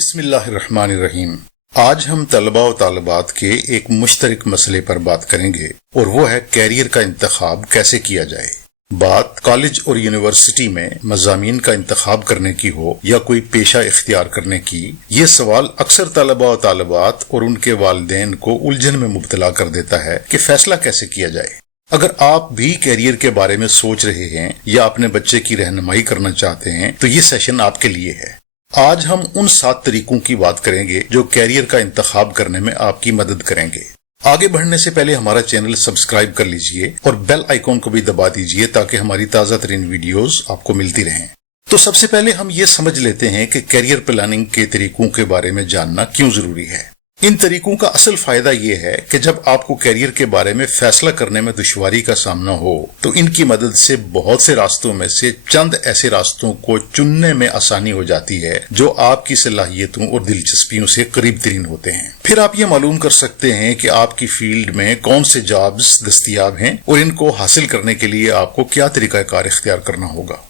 بسم اللہ الرحمن الرحیم۔ آج ہم طلباء و طالبات کے ایک مشترک مسئلے پر بات کریں گے اور وہ ہے کیریئر کا انتخاب کیسے کیا جائے۔ بات کالج اور یونیورسٹی میں مضامین کا انتخاب کرنے کی ہو یا کوئی پیشہ اختیار کرنے کی، یہ سوال اکثر طلباء و طالبات اور ان کے والدین کو الجھن میں مبتلا کر دیتا ہے کہ فیصلہ کیسے کیا جائے۔ اگر آپ بھی کیریئر کے بارے میں سوچ رہے ہیں یا اپنے بچے کی رہنمائی کرنا چاہتے ہیں تو یہ سیشن آپ کے لیے ہے۔ آج ہم ان 7 طریقوں کی بات کریں گے جو کیریئر کا انتخاب کرنے میں آپ کی مدد کریں گے۔ آگے بڑھنے سے پہلے ہمارا چینل سبسکرائب کر لیجئے اور بیل آئیکن کو بھی دبا دیجئے تاکہ ہماری تازہ ترین ویڈیوز آپ کو ملتی رہیں۔ تو سب سے پہلے ہم یہ سمجھ لیتے ہیں کہ کیریئر پلاننگ کے طریقوں کے بارے میں جاننا کیوں ضروری ہے۔ ان طریقوں کا اصل فائدہ یہ ہے کہ جب آپ کو کیریئر کے بارے میں فیصلہ کرنے میں دشواری کا سامنا ہو تو ان کی مدد سے بہت سے راستوں میں سے چند ایسے راستوں کو چننے میں آسانی ہو جاتی ہے جو آپ کی صلاحیتوں اور دلچسپیوں سے قریب ترین ہوتے ہیں۔ پھر آپ یہ معلوم کر سکتے ہیں کہ آپ کی فیلڈ میں کون سے جابز دستیاب ہیں اور ان کو حاصل کرنے کے لیے آپ کو کیا طریقہ کار اختیار کرنا ہوگا۔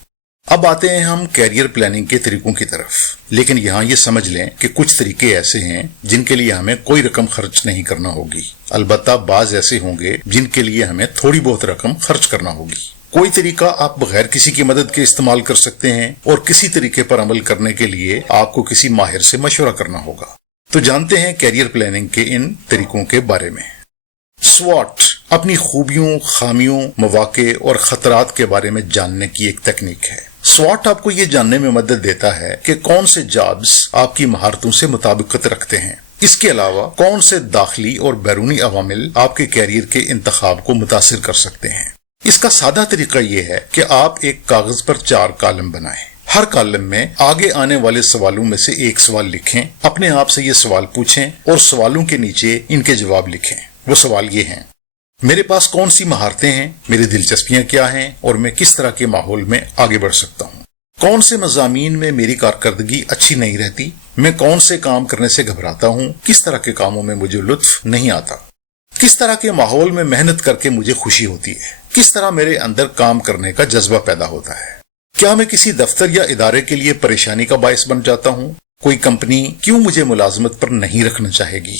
اب آتے ہیں ہم کیریئر پلاننگ کے طریقوں کی طرف، لیکن یہاں یہ سمجھ لیں کہ کچھ طریقے ایسے ہیں جن کے لیے ہمیں کوئی رقم خرچ نہیں کرنا ہوگی، البتہ بعض ایسے ہوں گے جن کے لیے ہمیں تھوڑی بہت رقم خرچ کرنا ہوگی۔ کوئی طریقہ آپ بغیر کسی کی مدد کے استعمال کر سکتے ہیں اور کسی طریقے پر عمل کرنے کے لیے آپ کو کسی ماہر سے مشورہ کرنا ہوگا۔ تو جانتے ہیں کیریئر پلاننگ کے ان طریقوں کے بارے میں۔ SWOT اپنی خوبیوں، خامیوں، مواقع اور خطرات کے بارے میں جاننے کی ایک تکنیک ہے۔ SWOT آپ کو یہ جاننے میں مدد دیتا ہے کہ کون سے جابز آپ کی مہارتوں سے مطابقت رکھتے ہیں۔ اس کے علاوہ کون سے داخلی اور بیرونی عوامل آپ کے کیریئر کے انتخاب کو متاثر کر سکتے ہیں۔ اس کا سادہ طریقہ یہ ہے کہ آپ ایک کاغذ پر 4 کالم بنائیں۔ ہر کالم میں آگے آنے والے سوالوں میں سے ایک سوال لکھیں، اپنے آپ سے یہ سوال پوچھیں اور سوالوں کے نیچے ان کے جواب لکھیں۔ وہ سوال یہ ہیں: میرے پاس کون سی مہارتیں ہیں، میری دلچسپیاں کیا ہیں اور میں کس طرح کے ماحول میں آگے بڑھ سکتا ہوں؟ کون سے مضامین میں میری کارکردگی اچھی نہیں رہتی؟ میں کون سے کام کرنے سے گھبراتا ہوں؟ کس طرح کے کاموں میں مجھے لطف نہیں آتا؟ کس طرح کے ماحول میں محنت کر کے مجھے خوشی ہوتی ہے؟ کس طرح میرے اندر کام کرنے کا جذبہ پیدا ہوتا ہے؟ کیا میں کسی دفتر یا ادارے کے لیے پریشانی کا باعث بن جاتا ہوں؟ کوئی کمپنی کیوں مجھے ملازمت پر نہیں رکھنا چاہے گی؟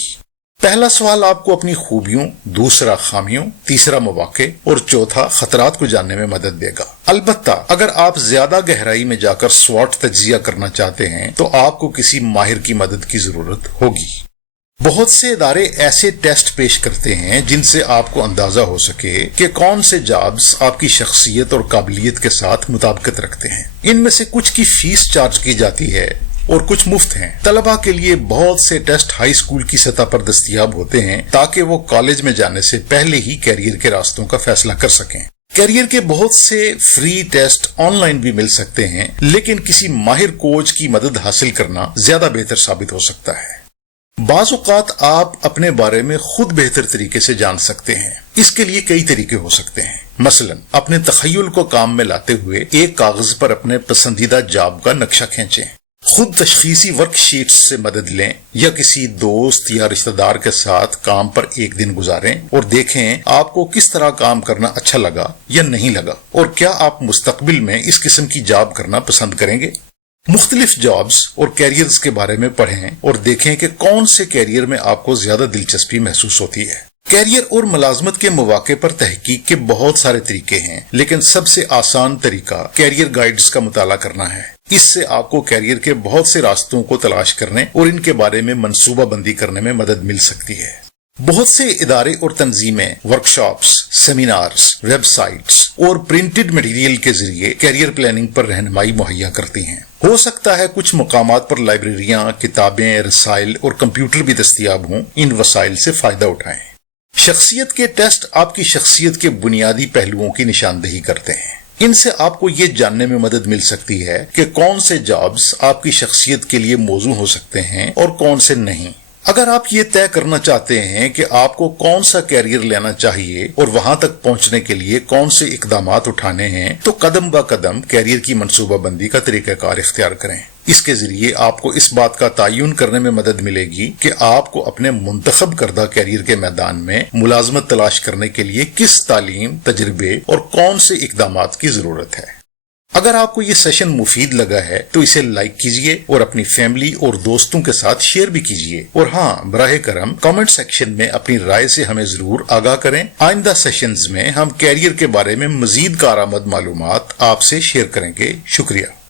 پہلا سوال آپ کو اپنی خوبیوں، دوسرا خامیوں، تیسرا مواقع اور چوتھا خطرات کو جاننے میں مدد دے گا۔ البتہ اگر آپ زیادہ گہرائی میں جا کر SWOT تجزیہ کرنا چاہتے ہیں تو آپ کو کسی ماہر کی مدد کی ضرورت ہوگی۔ بہت سے ادارے ایسے ٹیسٹ پیش کرتے ہیں جن سے آپ کو اندازہ ہو سکے کہ کون سے جابز آپ کی شخصیت اور قابلیت کے ساتھ مطابقت رکھتے ہیں۔ ان میں سے کچھ کی فیس چارج کی جاتی ہے اور کچھ مفت ہیں۔ طلباء کے لیے بہت سے ٹیسٹ ہائی اسکول کی سطح پر دستیاب ہوتے ہیں تاکہ وہ کالج میں جانے سے پہلے ہی کیریئر کے راستوں کا فیصلہ کر سکیں۔ کیریئر کے بہت سے فری ٹیسٹ آن لائن بھی مل سکتے ہیں، لیکن کسی ماہر کوچ کی مدد حاصل کرنا زیادہ بہتر ثابت ہو سکتا ہے۔ بعض اوقات آپ اپنے بارے میں خود بہتر طریقے سے جان سکتے ہیں۔ اس کے لیے کئی طریقے ہو سکتے ہیں۔ مثلا اپنے تخیل کو کام میں لاتے ہوئے ایک کاغذ پر اپنے پسندیدہ جاب کا نقشہ کھینچیں، خود تشخیصی ورک شیٹس سے مدد لیں یا کسی دوست یا رشتہ دار کے ساتھ کام پر ایک دن گزاریں اور دیکھیں آپ کو کس طرح کام کرنا اچھا لگا یا نہیں لگا اور کیا آپ مستقبل میں اس قسم کی جاب کرنا پسند کریں گے۔ مختلف جابز اور کیریئرز کے بارے میں پڑھیں اور دیکھیں کہ کون سے کیریئر میں آپ کو زیادہ دلچسپی محسوس ہوتی ہے۔ کیریئر اور ملازمت کے مواقع پر تحقیق کے بہت سارے طریقے ہیں، لیکن سب سے آسان طریقہ کیریئر گائیڈز کا مطالعہ کرنا ہے۔ اس سے آپ کو کیریئر کے بہت سے راستوں کو تلاش کرنے اور ان کے بارے میں منصوبہ بندی کرنے میں مدد مل سکتی ہے۔ بہت سے ادارے اور تنظیمیں ورکشاپس، سیمینارز، ویب سائٹس اور پرنٹڈ مٹیریل کے ذریعے کیریئر پلاننگ پر رہنمائی مہیا کرتی ہیں۔ ہو سکتا ہے کچھ مقامات پر لائبریریاں، کتابیں، رسائل اور کمپیوٹر بھی دستیاب ہوں۔ ان وسائل سے فائدہ اٹھائیں۔ شخصیت کے ٹیسٹ آپ کی شخصیت کے بنیادی پہلوؤں کی نشاندہی کرتے ہیں۔ ان سے آپ کو یہ جاننے میں مدد مل سکتی ہے کہ کون سے جابز آپ کی شخصیت کے لیے موزوں ہو سکتے ہیں اور کون سے نہیں۔ اگر آپ یہ طے کرنا چاہتے ہیں کہ آپ کو کون سا کیریئر لینا چاہیے اور وہاں تک پہنچنے کے لیے کون سے اقدامات اٹھانے ہیں تو قدم با قدم کیریئر کی منصوبہ بندی کا طریقہ کار اختیار کریں۔ اس کے ذریعے آپ کو اس بات کا تعین کرنے میں مدد ملے گی کہ آپ کو اپنے منتخب کردہ کیریئر کے میدان میں ملازمت تلاش کرنے کے لیے کس تعلیم، تجربے اور کون سے اقدامات کی ضرورت ہے۔ اگر آپ کو یہ سیشن مفید لگا ہے تو اسے لائک کیجئے اور اپنی فیملی اور دوستوں کے ساتھ شیئر بھی کیجئے، اور ہاں، براہ کرم کامنٹ سیکشن میں اپنی رائے سے ہمیں ضرور آگاہ کریں۔ آئندہ سیشنز میں ہم کیریئر کے بارے میں مزید کارآمد معلومات آپ سے شیئر کریں گے۔ شکریہ۔